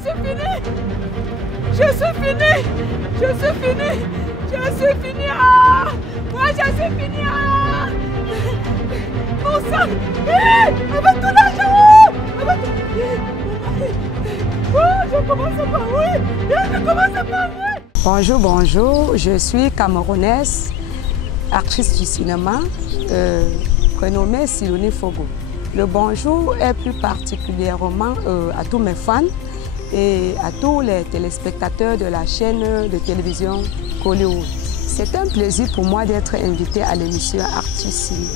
suis fini. Je suis fini. Je suis fini. Je suis fini. Ah! Moi, je suis fini. Ah! Mon sang. Avec tout l'argent. Avec tout. Oh, je commence par oui. Je commence par oui. Bonjour, bonjour. Je suis camerounaise, actrice du cinéma, renommée Sidonie Fogo. Le bonjour est plus particulièrement à tous mes fans et à tous les téléspectateurs de la chaîne de télévision Hollywood. C'est un plaisir pour moi d'être invitée à l'émission Actu Ciné.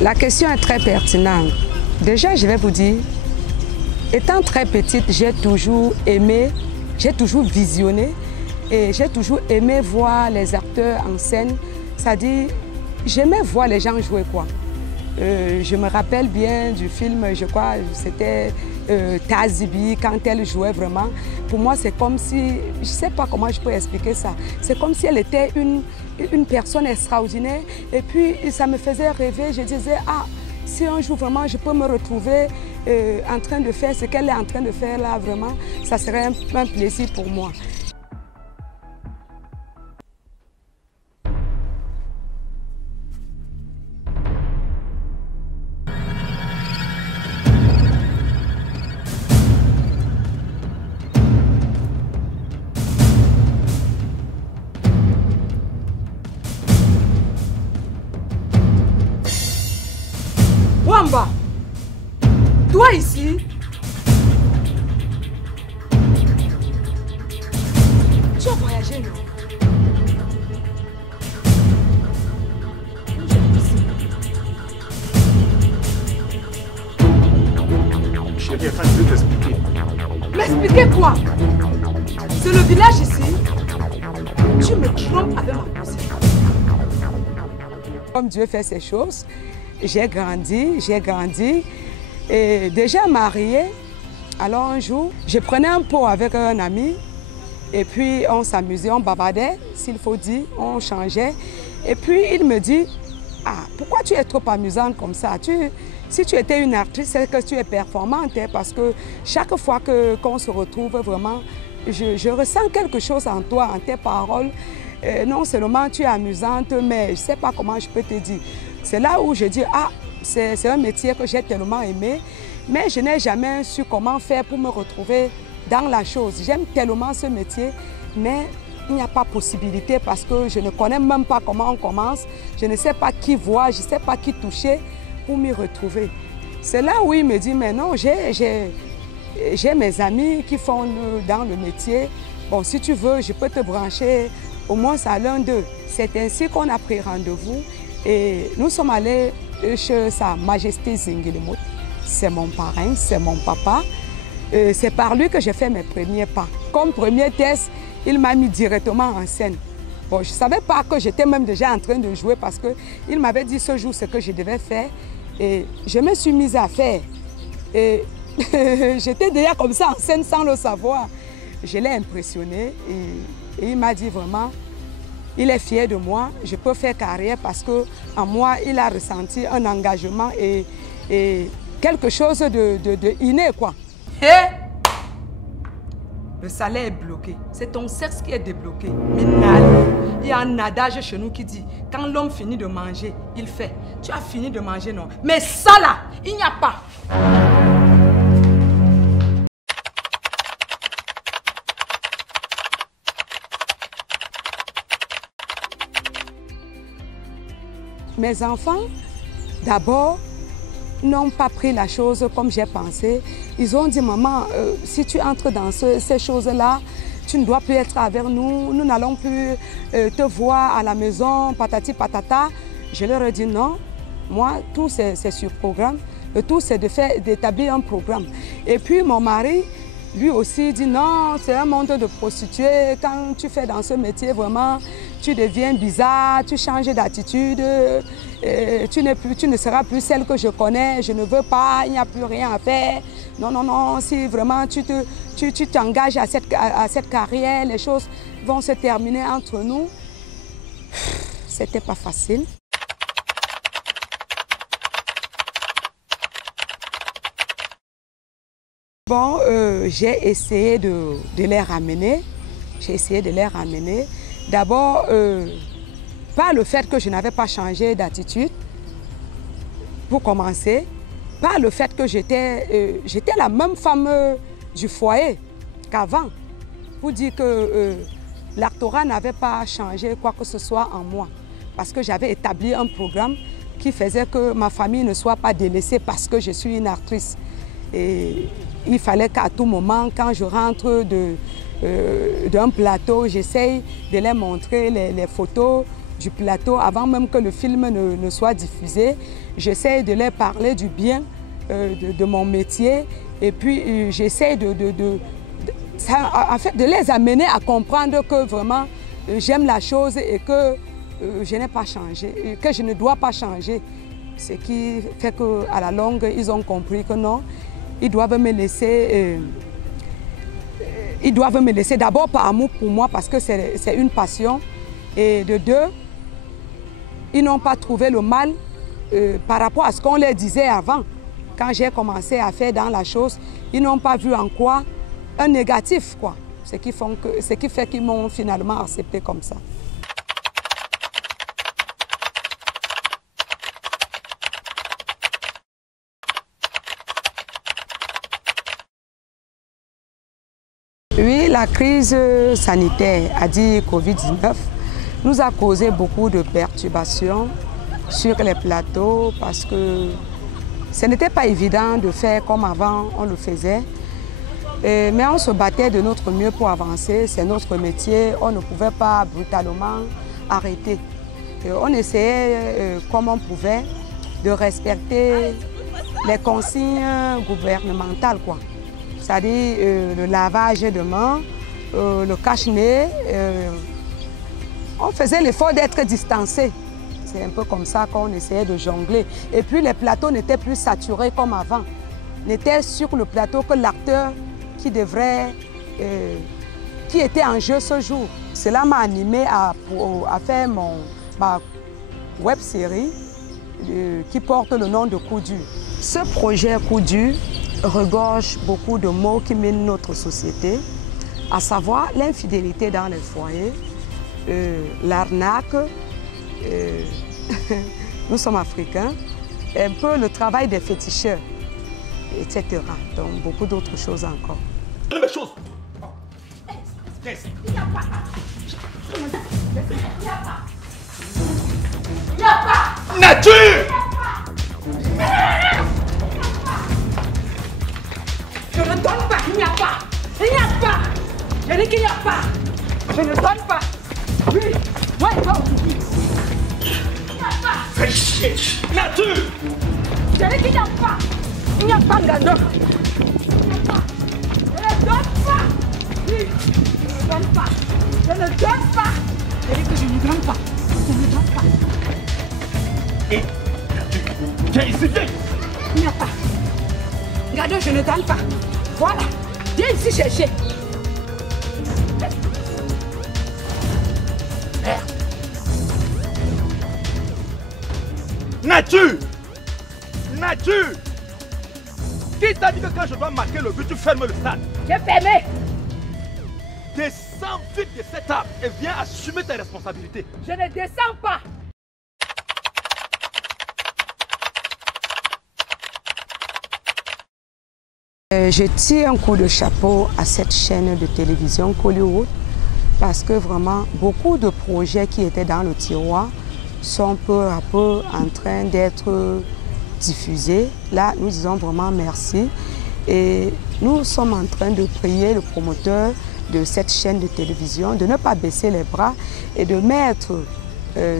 La question est très pertinente. Déjà, je vais vous dire, étant très petite, j'ai toujours aimé, j'ai toujours visionné et j'ai toujours aimé voir les acteurs en scène. C'est-à-dire, j'aimais voir les gens jouer quoi. Je me rappelle bien du film, je crois, c'était Tazibi, quand elle jouait vraiment. Pour moi, c'est comme si, je ne sais pas comment je peux expliquer ça, c'est comme si elle était une personne extraordinaire. Et puis, ça me faisait rêver, je disais, ah, si un jour vraiment je peux me retrouver en train de faire ce qu'elle est en train de faire là, vraiment, ça serait un plaisir pour moi. Wamba, toi ici, tu as voyagé, non? Chérie, enfin, je vais t'expliquer. M'expliquer quoi? C'est le village ici. Tu me trompes avec ma cousine. Comme Dieu fait ses choses, j'ai grandi et déjà mariée. Alors un jour, je prenais un pot avec un ami et puis on s'amusait, on bavardait, s'il faut dire, on changeait. Et puis il me dit, ah, pourquoi tu es trop amusante comme ça? Si tu étais une actrice, c'est que tu es performante, hein, parce que chaque fois qu'on se retrouve vraiment, je ressens quelque chose en toi, en tes paroles. Non seulement tu es amusante, mais je ne sais pas comment je peux te dire. C'est là où je dis, ah, c'est un métier que j'ai tellement aimé, mais je n'ai jamais su comment faire pour me retrouver dans la chose. J'aime tellement ce métier, mais il n'y a pas possibilité parce que je ne connais même pas comment on commence. Je ne sais pas qui voir, je ne sais pas qui toucher pour m'y retrouver. C'est là où il me dit, mais non, j'ai mes amis qui font dans le métier. Bon, si tu veux, je peux te brancher au moins à l'un d'eux. C'est ainsi qu'on a pris rendez-vous. Et nous sommes allés chez Sa Majesté Zingilimot. C'est mon parrain, c'est mon papa. C'est par lui que j'ai fait mes premiers pas. Comme premier test, il m'a mis directement en scène. Bon, je ne savais pas que j'étais même déjà en train de jouer parce qu'il m'avait dit ce jour ce que je devais faire. Et je me suis mise à faire. Et j'étais déjà comme ça en scène sans le savoir. Je l'ai impressionné et il m'a dit vraiment, il est fier de moi, je peux faire carrière parce qu'en moi, il a ressenti un engagement et quelque chose de inné, quoi. Hey! Le salaire est bloqué. C'est ton sexe qui est débloqué. Minal. Il y a un adage chez nous qui dit, quand l'homme finit de manger, il fait. Tu as fini de manger, non? Mais ça là, il n'y a pas. Mes enfants, d'abord, n'ont pas pris la chose comme j'ai pensé. Ils ont dit, maman, si tu entres dans ces choses-là, tu ne dois plus être avec nous, nous n'allons plus te voir à la maison, patati patata. Je leur ai dit non, moi, tout c'est sur programme. Le tout, c'est d'établir un programme. Et puis, mon mari, lui aussi, dit non, c'est un monde de prostituées. Quand tu fais dans ce métier, vraiment, tu deviens bizarre, tu changes d'attitude, tu ne seras plus celle que je connais, je ne veux pas, il n'y a plus rien à faire. Non, non, non, si vraiment tu t'engages à cette carrière, les choses vont se terminer entre nous. c'était pas facile. Bon, j'ai essayé de les ramener. J'ai essayé de les ramener. D'abord, par le fait que je n'avais pas changé d'attitude, pour commencer, par le fait que j'étais la même femme du foyer qu'avant, pour dire que l'actorat n'avait pas changé quoi que ce soit en moi. Parce que j'avais établi un programme qui faisait que ma famille ne soit pas délaissée parce que je suis une actrice. Et il fallait qu'à tout moment, quand je rentre d'un plateau, j'essaye de les montrer les photos du plateau avant même que le film ne soit diffusé. J'essaie de leur parler du bien de mon métier et puis j'essaie de les amener à comprendre que vraiment j'aime la chose et que je n'ai pas changé, que je ne dois pas changer. Ce qui fait qu'à la longue, ils ont compris que non, ils doivent me laisser d'abord par amour pour moi parce que c'est une passion et de deux, ils n'ont pas trouvé le mal par rapport à ce qu'on leur disait avant. Quand j'ai commencé à faire dans la chose, ils n'ont pas vu en quoi un négatif, quoi. Ce qui fait qu'ils m'ont finalement accepté comme ça. Oui, la crise sanitaire, à dire Covid-19, nous a causé beaucoup de perturbations sur les plateaux parce que ce n'était pas évident de faire comme avant on le faisait. Mais on se battait de notre mieux pour avancer, c'est notre métier, on ne pouvait pas brutalement arrêter. On essayait comme on pouvait de respecter les consignes gouvernementales, quoi. C'est-à-dire le lavage de mains, le cache-nez. On faisait l'effort d'être distancé. C'est un peu comme ça qu'on essayait de jongler. Et puis les plateaux n'étaient plus saturés comme avant. N'était sur le plateau que l'acteur qui était en jeu ce jour. Cela m'a animé à faire ma web-série qui porte le nom de Coup dur. Ce projet Coup dur regorge beaucoup de mots qui minent notre société, à savoir l'infidélité dans les foyers, l'arnaque, nous sommes africains, un peu le travail des féticheurs, etc. Donc beaucoup d'autres choses encore. Mes choses. Il n'y a pas. Il n'y a pas. Nature! Je ne donne pas, il n'y a pas. Il n'y a pas. Je dis qu'il n'y a pas. Je ne donne pas. Oui. Moi, toi aussi. Il n'y a pas. Fais chier. Nature! Je dis qu'il n'y a pas. Il n'y a pas, Gado. Il n'y a pas. Je ne donne pas. Oui. Je ne donne pas. Je ne donne pas. Je dis que je ne donne pas. Je ne donne pas. Et Nature, viens ici, viens! Il n'y a pas. Gado, je ne donne pas. Voilà. Viens ici chercher. Merde! Nature! Nature! Qui t'a dit que quand je dois marquer le but, tu fermes le stade? J'ai fermé. Descends vite de cette table et viens assumer tes responsabilités. Je ne descends pas. Je tire un coup de chapeau à cette chaîne de télévision Kollywood parce que vraiment beaucoup de projets qui étaient dans le tiroir sont peu à peu en train d'être diffusés. Là, nous disons vraiment merci et nous sommes en train de prier le promoteur de cette chaîne de télévision de ne pas baisser les bras et de mettre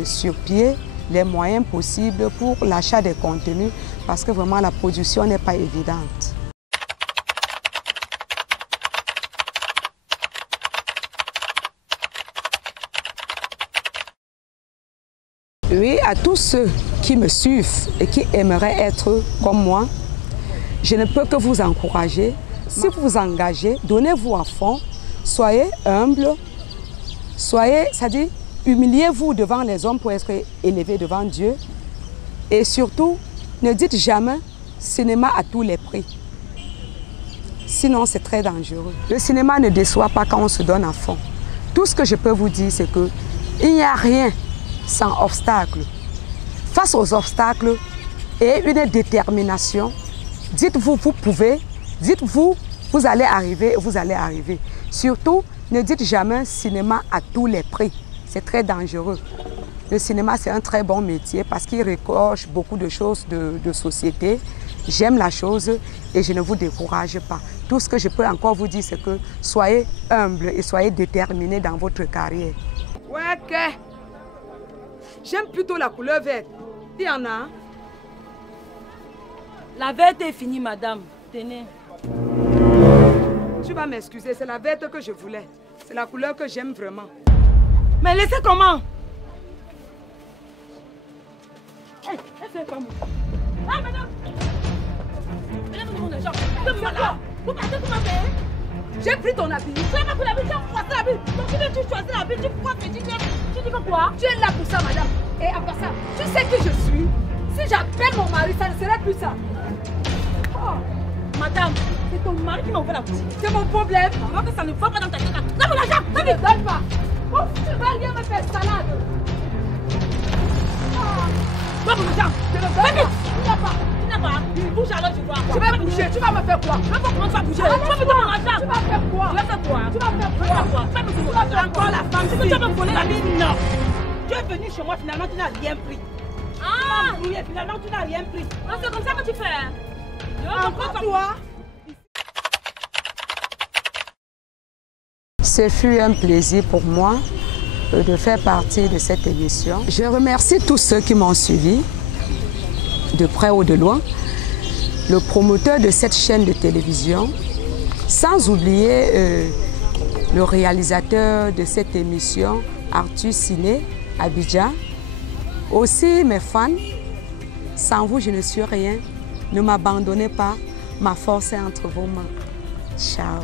sur pied les moyens possibles pour l'achat des contenus parce que vraiment la production n'est pas évidente. Oui, à tous ceux qui me suivent et qui aimeraient être comme moi, je ne peux que vous encourager. Si vous vous engagez, donnez-vous à fond, soyez humble, soyez, c'est-à-dire, humiliez-vous devant les hommes pour être élevé devant Dieu. Et surtout, ne dites jamais cinéma à tous les prix. Sinon, c'est très dangereux. Le cinéma ne déçoit pas quand on se donne à fond. Tout ce que je peux vous dire, c'est qu'il n'y a rien sans obstacle. Face aux obstacles et une détermination, dites-vous, vous pouvez, dites-vous, vous allez arriver, vous allez arriver. Surtout, ne dites jamais cinéma à tous les prix. C'est très dangereux. Le cinéma, c'est un très bon métier parce qu'il recoche beaucoup de choses de société. J'aime la chose et je ne vous décourage pas. Tout ce que je peux encore vous dire, c'est que soyez humble et soyez déterminés dans votre carrière. Ouais, que j'aime plutôt la couleur verte. Il y en a. La verte est finie, madame. Tenez. Tu vas m'excuser, c'est la verte que je voulais. C'est la couleur que j'aime vraiment. Mais laissez comment? Elle fait comme moi. Ah, madame! Madame, mon argent. Vous partez pour ma paix? J'ai pris ton habit. Tu n'as pas pris l'habit, tu as froissé l'habit. Donc tu choisis l'habit, tu froisses, tu dis quoi? Tu es là pour ça, madame. Et après ça, tu sais qui je suis. Si j'appelle mon mari, ça ne serait plus ça. Oh, madame, c'est ton mari qui m'a ouvert la boutique. C'est mon problème. Moi que ça ne va pas dans ta tête. Donne mon argent, ne me donne pas. Oh, tu ne vas rien me faire salade. Donne mon argent. Je ne donne pas. Tu n'as pas. Bouge alors, je vois. Tu vas bouger, tu vas me faire quoi? Je vais pas comment tu vas bouger. Tu vas me donner mon argent. Tu vas faire quoi? Tu vas faire quoi? Tu vas faire quoi? Tu vas faire encore la femme. Tu vas me voler la vie? Non. Tu es venu chez moi, finalement, tu n'as rien pris. Ah! Oui, finalement, tu n'as rien pris. Non, c'est comme ça que tu fais. Encore toi? Ce fut un plaisir pour moi de faire partie de cette émission. Je remercie tous ceux qui m'ont suivi, de près ou de loin, le promoteur de cette chaîne de télévision, sans oublier le réalisateur de cette émission, Arthur Siné, Abidjan. Aussi mes fans, sans vous je ne suis rien, ne m'abandonnez pas, ma force est entre vos mains. Ciao.